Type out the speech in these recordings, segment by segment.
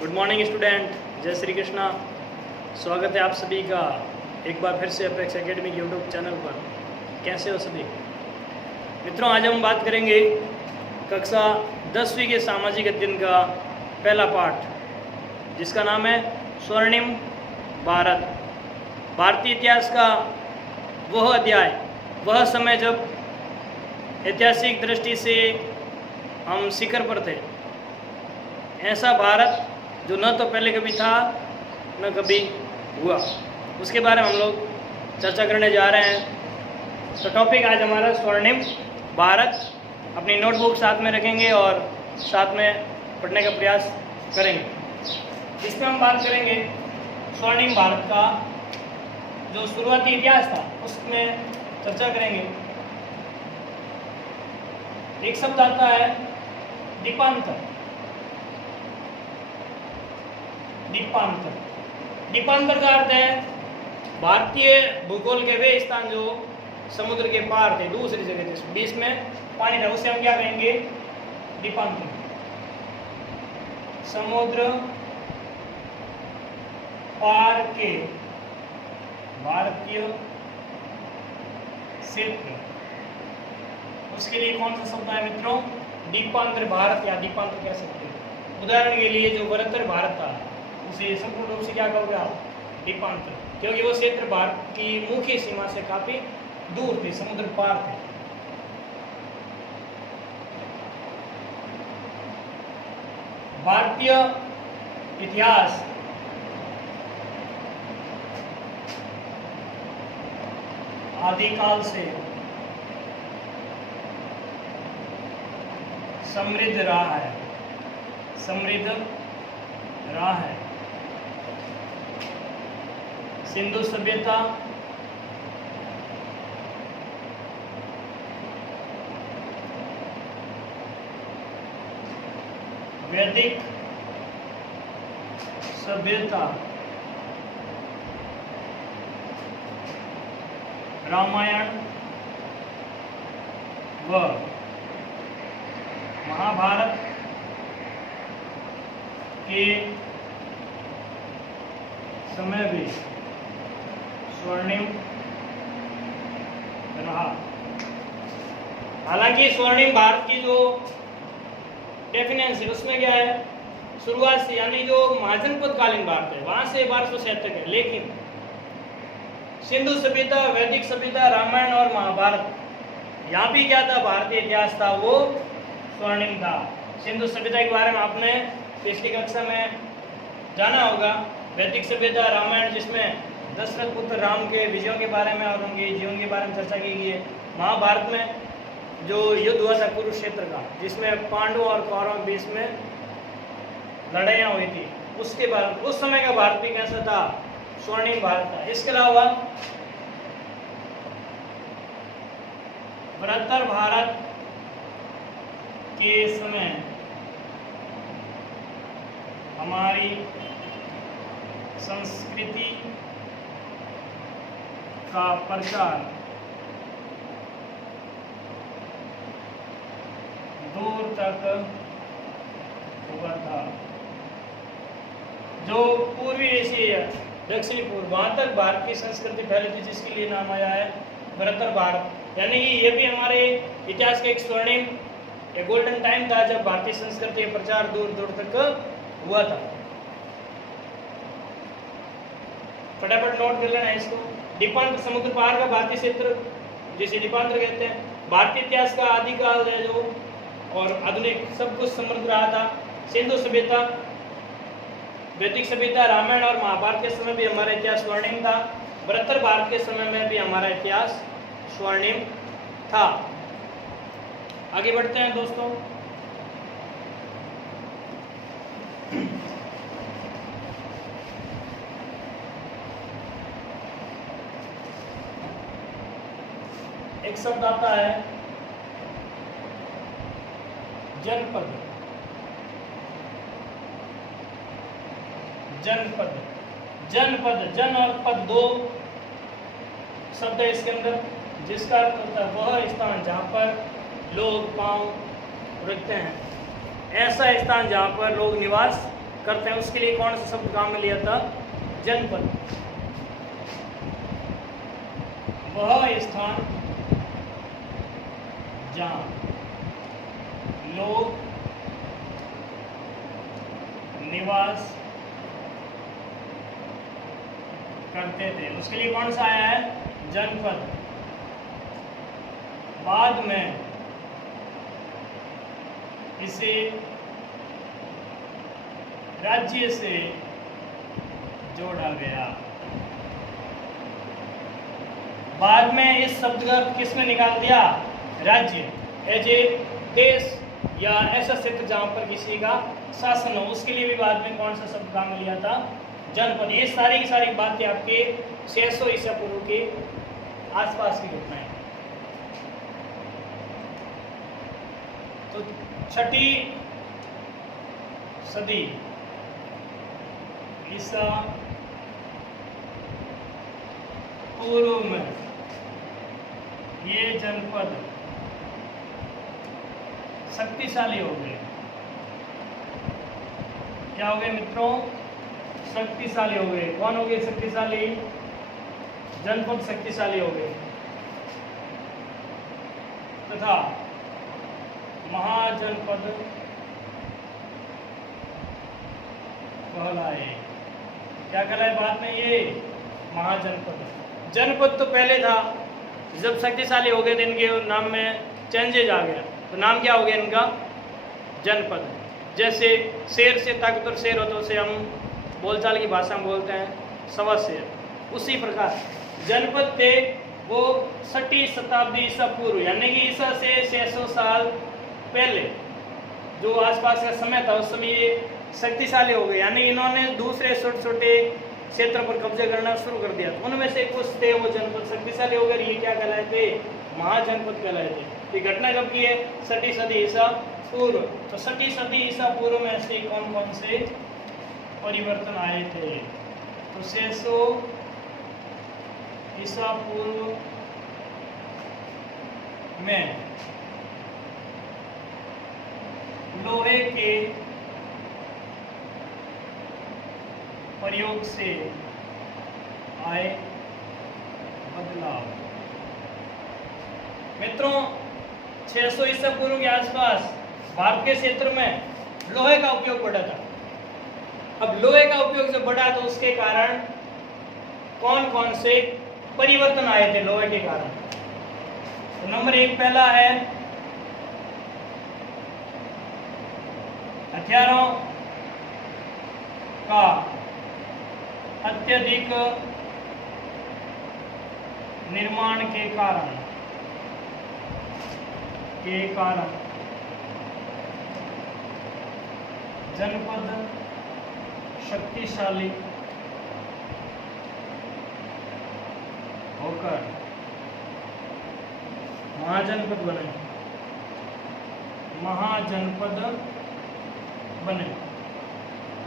Good morning student, जय श्री कृष्णा। स्वागत है आप सभी का एक बार फिर से अपेक्स एकेडमी के यूट्यूब चैनल पर। कैसे हो सभी मित्रों? आज हम बात करेंगे कक्षा 10वीं के सामाजिक अध्ययन का पहला पाठ, जिसका नाम है स्वर्णिम भारत। भारतीय इतिहास का वह अध्याय, वह समय जब ऐतिहासिक दृष्टि से हम शिखर पर थे। ऐसा भारत जो न तो पहले कभी था न कभी हुआ, उसके बारे में हम लोग चर्चा करने जा रहे हैं। तो टॉपिक आज हमारा स्वर्णिम भारत। अपनी नोटबुक साथ में रखेंगे और साथ में पढ़ने का प्रयास करेंगे। इसमें हम बात करेंगे स्वर्णिम भारत का जो शुरुआती इतिहास था, उसमें चर्चा करेंगे। एक शब्द आता है दीपांतर। दीपांतर दीपांतर का अर्थ है भारतीय भूगोल के वे स्थान जो समुद्र के पार थे, दूसरी जगह थे, बीच में पानी था, उसे हम क्या कहेंगे? दीपांतर। समुद्र पार के भारतीय क्षेत्र, उसके लिए कौन सा शब्द है मित्रों? दीपांतर भारत या दीपांतर कह सकते हैं। उदाहरण के लिए जो बृहत्तर भारत था, उसे संपूर्ण रूप से क्या कहोगे आप? दीपांतर, क्योंकि वो क्षेत्र भारत की मुख्य सीमा से काफी दूर थे, समुद्र पार थे। भारतीय इतिहास आदिकाल से समृद्ध रहा है, समृद्ध रहा है। सिंधु सभ्यता वैदिक सभ्यता, रामायण व महाभारत के समय भी स्वर्णिम रहा। हालांकि स्वर्णिम भारत की जो डेफिनेशन है उसमें क्या है? शुरुआत से, यानी जो महाजनपद कालीन भारत है वहां से 1200 तक है, लेकिन सिंधु सभ्यता, वैदिक सभ्यता, रामायण और महाभारत, यहाँ भी क्या था? भारतीय इतिहास था, वो स्वर्णिम था। सिंधु सभ्यता के बारे में आपने पिछली कक्षा में जाना होगा। वैदिक सभ्यता, रामायण, जिसमें दशरथ पुत्र राम के विजयों के बारे में और उनके जीवन के बारे में चर्चा की गई है। महाभारत में जो युद्ध हुआ था कुरुक्षेत्र का, जिसमें पांडवों और कौरवों के बीच में लड़ाइयाँ हुई थी, उसके बाद उस समय का भारत भी कैसा था? स्वर्णिम भारत था। इसके अलावा बृहत्तर भारत के समय हमारी संस्कृति का प्रचार दूर तक हुआ था। जो पूर्वी एशिया, दक्षिणी पूर्व, वहां तक भारत की संस्कृति फैली थी, जिसके लिए नाम आया है बृहत्तर भारत। यानी कि ये भी हमारे इतिहास का एक स्वर्णिम, एक गोल्डन टाइम था, जब भारतीय संस्कृति का प्रचार दूर दूर तक हुआ था। फटाफट नोट कर लेना इसको। दीपांतर, समुद्र पार का भारतीय क्षेत्र, जिसे दीपांतर कहते हैं। भारतीय इतिहास का आदिकाल है जो, और आधुनिक सब कुछ समृद्ध रहा था। सिंधु सभ्यता, वैदिक सभ्यता, रामायण और महाभारत के समय भी हमारा इतिहास स्वर्णिम था। बृहत्तर भारत के समय में भी हमारा इतिहास स्वर्णिम था। आगे बढ़ते हैं दोस्तों। एक शब्द आता है जनपद। जनपद, जनपद, जन और पद, दो शब्द है इसके अंदर, जिसका अर्थ होता है वह स्थान जहाँ पर लोग पांव रखते हैं, ऐसा स्थान जहाँ पर लोग निवास करते हैं, उसके लिए कौन सा शब्द काम में लिया था? जनपद। वह स्थान जहाँ लोग निवास करते थे, उसके लिए कौन सा आया है? जनपद। बाद में इसे राज्य से जोड़ा गया। बाद में इस शब्द का किसने निकाल दिया? राज्य। एज ए देश या ऐसा क्षेत्र जहां पर किसी का शासन हो, उसके लिए भी बाद में कौन सा शब्द काम में लिया था? जनपद। ये सारी की सारी बातें आपके 600 ईसा पूर्व के आसपास की घटनाएं। तो 6ठी सदी ईसा पूर्व में ये जनपद शक्तिशाली हो गए। क्या हो गए मित्रों? शक्तिशाली हो गए। कौन हो गए शक्तिशाली? जनपद शक्तिशाली हो गए तथा महाजनपद कहलाए। क्या कहलाए बाद में? ये महाजनपद। जनपद तो पहले था, जब शक्तिशाली हो गए तो इनके नाम में चेंजेज आ गया, तो नाम क्या हो गया इनका? जनपद। जैसे शेर से ताकतवर शेर हो तो उसे हम बोलचाल की भाषा में बोलते हैं सवा शेर, उसी प्रकार जनपद थे वो 6ठी शताब्दी ईसा पूर्व, यानी कि ईसा से 600 साल पहले जो आसपास का समय था, उस समय ये शक्तिशाली हो गए। यानी इन्होंने दूसरे छोटे छोटे क्षेत्र पर कब्जे करना शुरू कर दिया। तो उनमें से कुछ थे वो जनपद शक्तिशाली हो गए। ये क्या कहलाए थे? महाजनपद कहलाए थे। ये घटना कब की है? 6ठी सदी ईसा पूर्व। तो 6ठी सदी ईसा पूर्व में ऐसे कौन कौन से परिवर्तन आए थे? तो 600 ईसा पूर्व में लोहे के प्रयोग से आए बदलाव। मित्रों 600 ईसा पूर्व के आसपास भारत के क्षेत्र में लोहे का उपयोग बढ़ा था। अब लोहे का उपयोग जब बढ़ा तो उसके कारण कौन कौन से परिवर्तन आए थे लोहे के कारण? तो नंबर 1 पहला है हथियारों का अत्यधिक निर्माण के कारण जनपद शक्तिशाली होकर महाजनपद बने।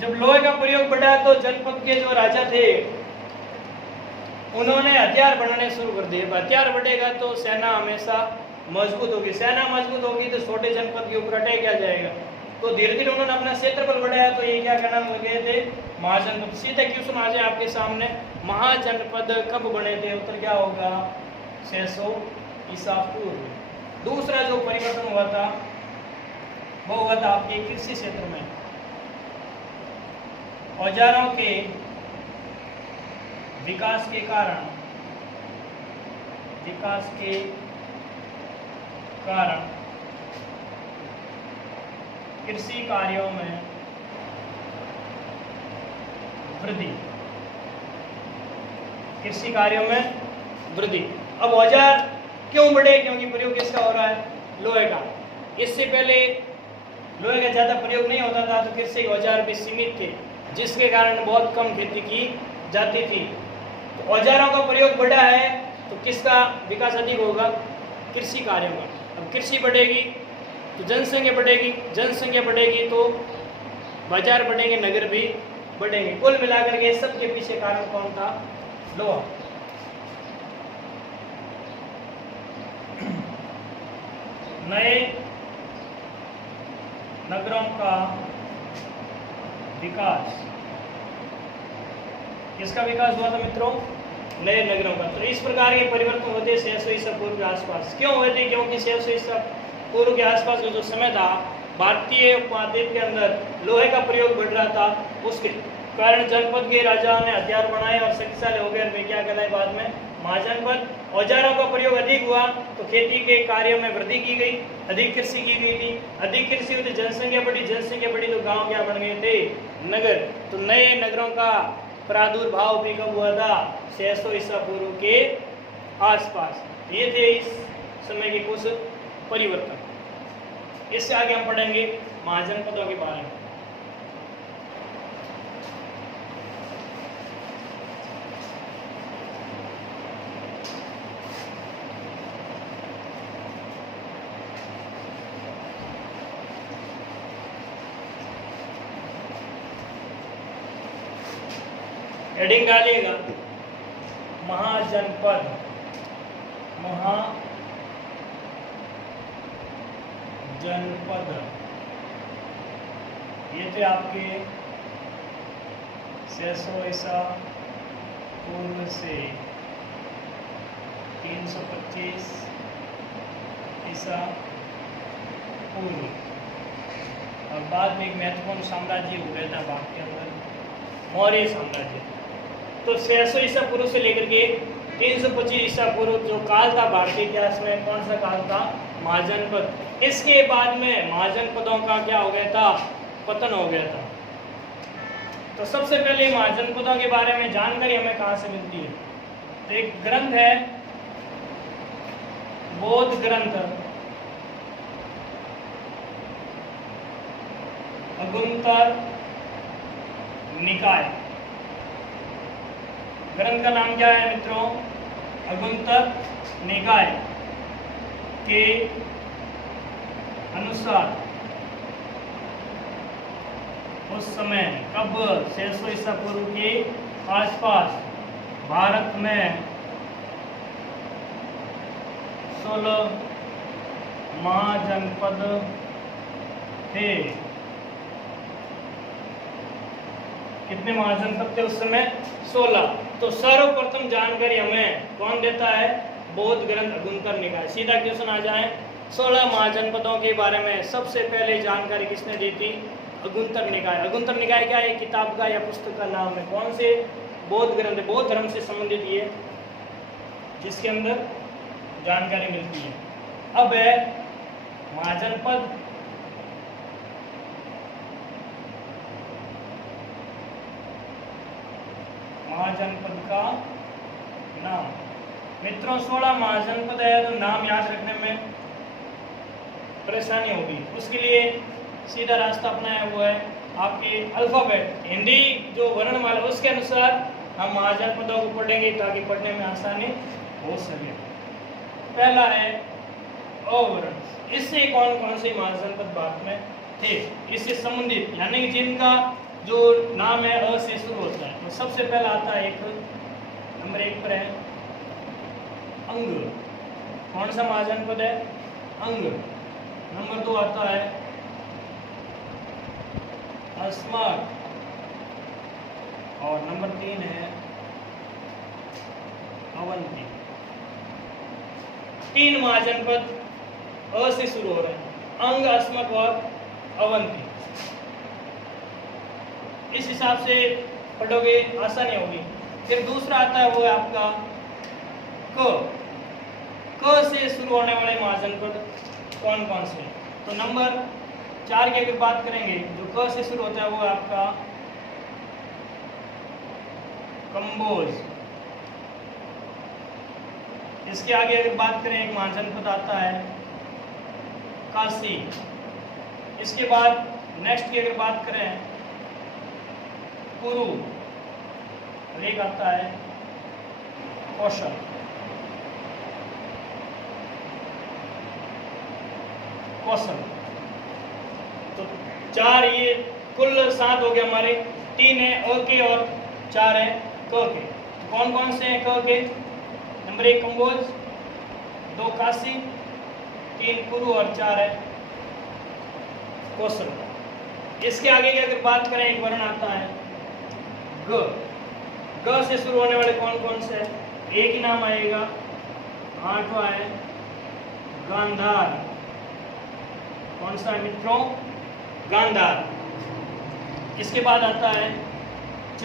जब लोहे का प्रयोग बढ़ा तो जनपद के जो राजा थे उन्होंने हथियार बनाने शुरू कर दिए। हथियार बढ़ेगा तो सेना हमेशा मजबूत होगी, सेना मजबूत होगी तो छोटे जनपद के ऊपर अटैक किया जाएगा। तो धीरे धीरे उन्होंने अपना क्षेत्रफल बढ़ाया, तो ये क्या कहना लगे थे? महाजनपद। सीधे क्वेश्चन आ जाए आपके सामने, महाजनपद कब बने थे? उत्तर क्या होगा? 600 ईसा पूर्व। दूसरा जो परिवर्तन हुआ था वो हुआ था आपके कृषि क्षेत्र में। औजारों के विकास के कारण कृषि कार्यों में वृद्धि। अब औजार क्यों बढ़े? क्योंकि प्रयोग किसका हो रहा है? लोहे का। इससे पहले लोहे का ज़्यादा प्रयोग नहीं होता था, तो कृषि औजार भी सीमित थे, जिसके कारण बहुत कम खेती की जाती थी। तो औजारों का प्रयोग बढ़ा है तो किसका विकास अधिक होगा? कृषि कार्यों का। अब कृषि बढ़ेगी तो जनसंख्या बढ़ेगी तो बाजार बढ़ेंगे, नगर भी बढ़ेंगे। कुल मिलाकर के सबके पीछे कारण कौन था? लोहा। नए नगरों का विकास, किसका विकास हुआ था मित्रों? नए नगरों का। तो इस प्रकार के परिवर्तन होते 600 ईसा पूर्व के आसपास। क्यों हुए थे? क्योंकि 600 ईसा पूर्व के आसपास का जो समय था, भारतीय उपमहाद्वीप के अंदर लोहे का प्रयोग बढ़ रहा था, उसके कारण जनपद के राजाओं ने हथियार बनाए और शक्तिशाली हो गए। वे क्या कहलाए बाद में? महाजनपद। औजारों का प्रयोग अधिक हुआ तो खेती के कार्यों में वृद्धि की गई, अधिक कृषि की गई थी। अधिक कृषि हुई तो जनसंख्या बढ़ी तो गांव क्या बन गए थे? नगर। तो नए नगरों का प्रादुर्भाव भी कब हुआ था? 600 ईसा पूर्व के आसपास। ये थे इस समय के कुछ परिवर्तन। इससे आगे हम पढ़ेंगे महाजनपदों के बारे में। हेडिंग डालिएगा महाजनपद। महाजनपद ये थे आपके 600 ईसा पूर्व से 325 ईसा पूर्व। और बाद में एक महत्वपूर्ण साम्राज्य हो गया था भारत के अंदर, मौर्य साम्राज्य। तो 600 ईसा पूर्व से लेकर के 325 ईसा पूर्व जो काल था भारतीय इतिहास में, कौन सा काल था? महाजनपद। इसके बाद में महाजनपदों का क्या हो गया था? पतन हो गया था। तो सबसे पहले महाजनपदों के बारे में जानकारी हमें कहाँ से मिलती है? तो एक ग्रंथ है, बौद्ध ग्रंथ अगुंतर निकाय। ग्रंथ का नाम क्या है मित्रों? अगुंतर निकाय के अनुसार उस समय कब 600 ईसा पूर्व के आसपास भारत में 16 महाजनपद थे। कितने महाजनपद थे उस समय? 16। तो सर्वप्रथम जानकारी हमें कौन देता है? बौद्ध ग्रंथ अगुंतर निकाय। सीधा क्वेश्चन आ जाए, 16 महाजनपदों के बारे में सबसे पहले जानकारी किसने दी थी? अगुंतर निकाय। अगुंतर निकाय क्या है? किताब का या पुस्तक का नाम है। कौन से? बौद्ध ग्रंथ, बौद्ध धर्म से संबंधित ये, जिसके अंदर जानकारी मिलती है। अब है महाजनपद। महाजनपद का नाम मित्रों 16 महाजनपद है, तो नाम याद रखने में परेशानी होगी। उसके लिए सीधा रास्ता अपनाया हुआ है आपके अल्फाबेट, हिंदी जो वर्णमाला उसके अनुसार हम महाजनपदों को पढ़ेंगे ताकि पढ़ने में आसानी हो सके। पहला है अ वर्ण। इससे कौन कौन से महाजनपद भारत में थे? इससे संबंधित यानी कि जिनका जो नाम है अ से शुरू होता है। तो सबसे पहला आता है, एक नंबर 1 पर है अंग। कौन सा महाजनपद है? अंग। नंबर 2 आता है अस्मक। और नंबर 3 है अवंती। 3 महाजनपद अ से शुरू हो रहे हैं, अंग, अस्मक और अवंती। इस हिसाब से पढ़ोगे आसानी होगी। फिर दूसरा आता है वो है आपका क। क से शुरू होने वाले महाजनपद कौन कौन से? तो नंबर 4 की अगर बात करेंगे, जो क से शुरू होता है वो है आपका कंबोज। इसके आगे अगर बात करें एक महाजनपद आता है काशी। इसके बाद नेक्स्ट की अगर बात करें कुरु, और एक आता है कौशल। कौशल तो 4, ये कुल 7 हो गए हमारे। 3 है अ के और 4 है क के। तो कौन कौन से हैं क के? नंबर 1 कंबोज, 2 काशी, 3 कुरु और 4 है कौशल। इसके आगे की अगर बात करें एक वर्ण आता है ग। ग से शुरू होने वाले कौन कौन से है? एक ही नाम आएगा, 8वां है गांधार। कौन सा है मित्रों? गांधार। इसके बाद आता है च।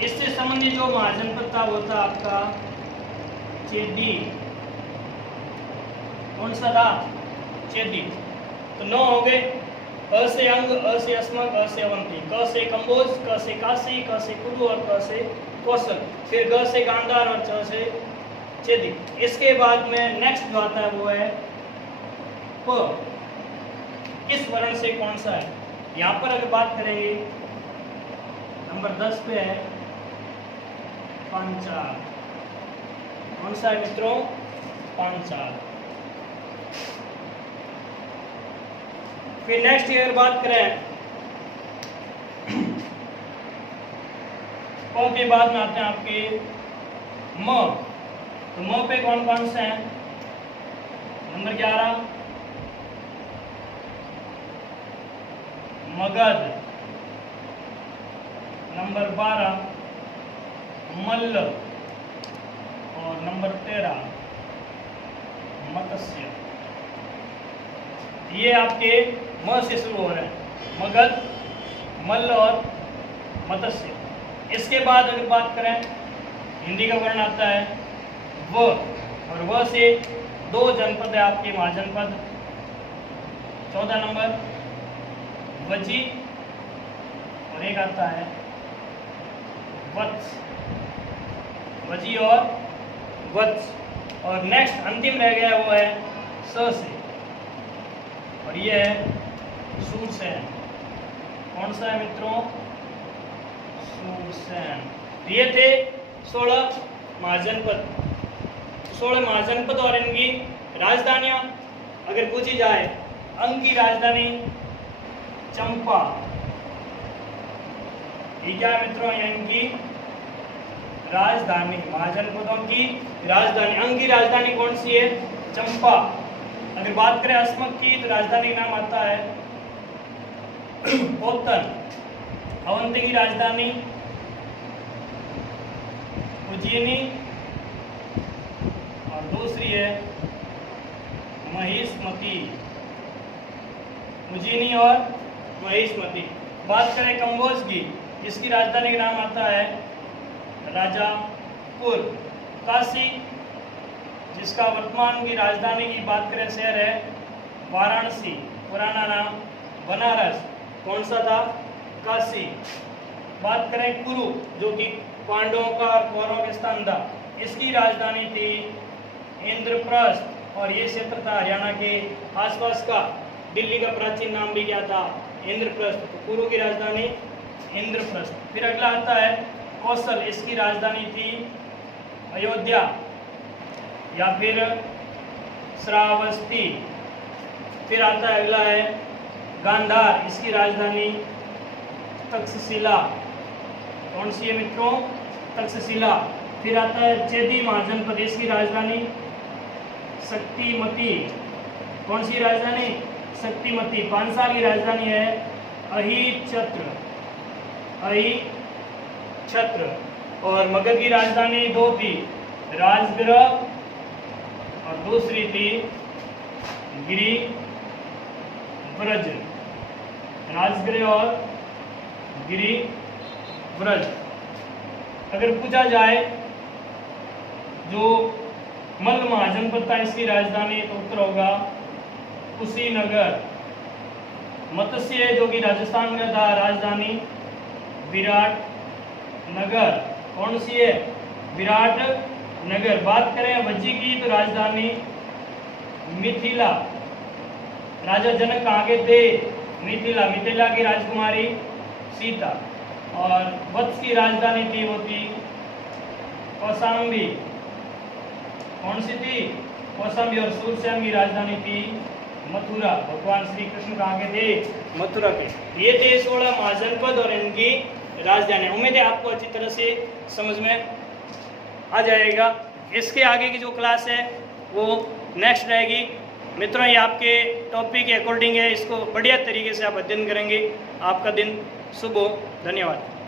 इससे संबंधित जो महाजनपद था वो था आपका चेदी। कौन सा था? चेदी। तो 9 हो गए। अ से अंग, अ से अस्मक, अ से अवंती, क से कंबोज, क से काशी, क से कुरु और क से कौशल, फिर ग से गांधार और च से चेदी। इसके बाद में नेक्स्ट जो आता है वो है प। किस वर्ण से कौन सा है? यहाँ पर अगर बात करेंगे नंबर 10 पे है पांचाल। कौन सा है मित्रों? पांचाल। फिर नेक्स्ट ईयर बात करें प के बाद में आते हैं आपके म। तो म पे कौन कौन से हैं? नंबर 11 मगध, नंबर 12 मल्ल और नंबर 13 मत्स्य। ये आपके म से शुरू हो रहे हैं, मगध, मल्ल और मत्स्य। इसके बाद अगर बात करें हिंदी का वर्ण आता है व, और व से 2 जनपद है आपके महाजनपद। 14 नंबर वजी और एक आता है वत्स। वजी और वत्स। और नेक्स्ट अंतिम रह गया वो है स से, और ये है सूरसेन। कौन सा है मित्रों? सूरसेन। ये थे 16 महाजनपद। 16 महाजनपद और इनकी राजधानियां अगर पूछी जाए, अंग की राजधानी चंपा। ये क्या है मित्रों? इनकी राजधानी, महाजनपदों की राजधानी। अंग की राजधानी कौन सी है? चंपा। अगर बात करें अस्मक की तो राजधानी नाम आता है पोतन। अवंती की राजधानी उज्जैनी और दूसरी है महिष्मती। उज्जैनी और महिष्मती। बात करें कंबोज की, इसकी राजधानी का नाम आता है राजापुर। काशी, जिसका वर्तमान की राजधानी की बात करें शहर है वाराणसी, पुराना नाम बनारस। कौन सा था? काशी। बात करें कुरु, जो कि पांडवों का और कौरवों का स्थान था, इसकी राजधानी थी इंद्रप्रस्थ। और ये क्षेत्र था हरियाणा के आसपास का। दिल्ली का प्राचीन नाम भी क्या था? इंद्रप्रस्थ। तो कुरु की राजधानी इंद्रप्रस्थ। फिर अगला आता है कौशल, इसकी राजधानी थी अयोध्या या फिर श्रावस्ती। फिर आता है अगला है गांधार, इसकी राजधानी तक्षशिला। कौन सी है मित्रों? तक्षशिला। फिर आता है चेदी महाजनपद, इसकी राजधानी शक्तिमती। कौन सी राजधानी? शक्तिमती। पांचाल की राजधानी है अहिछत्र। अहिछत्र। और मगध की राजधानी 2 थी, राजगृह और दूसरी थी गिरिव्रज। राजगृह और गिरिव्रज। अगर पूछा जाए जो मल्ल महाजनपद था, इसकी राजधानी तो उत्तर होगा कुशीनगर। मत्स्य, जो कि राजस्थान में था, राजधानी विराट नगर। कौन सी है? विराट नगर। बात करें वज्जी की तो राजधानी मिथिला। राजा जनक कहाँ के थे? मिथिला। मिथिला की राजकुमारी सीता। और वत्स की राजधानी थी वो थी कौशाम्बी। कौन सी थी? कौशाम्बी। और सूरसेन की राजधानी थी मथुरा। भगवान श्री कृष्ण कहाँ के थे? मथुरा के। ये थे 16 महाजनपद और इनकी राजधानी। उम्मीद है आपको अच्छी तरह से समझ में आ जाएगा। इसके आगे की जो क्लास है वो नेक्स्ट रहेगी मित्रों ये आपके टॉपिक के अकॉर्डिंग है, इसको बढ़िया तरीके से आप अध्ययन करेंगे। आपका दिन शुभ हो। धन्यवाद।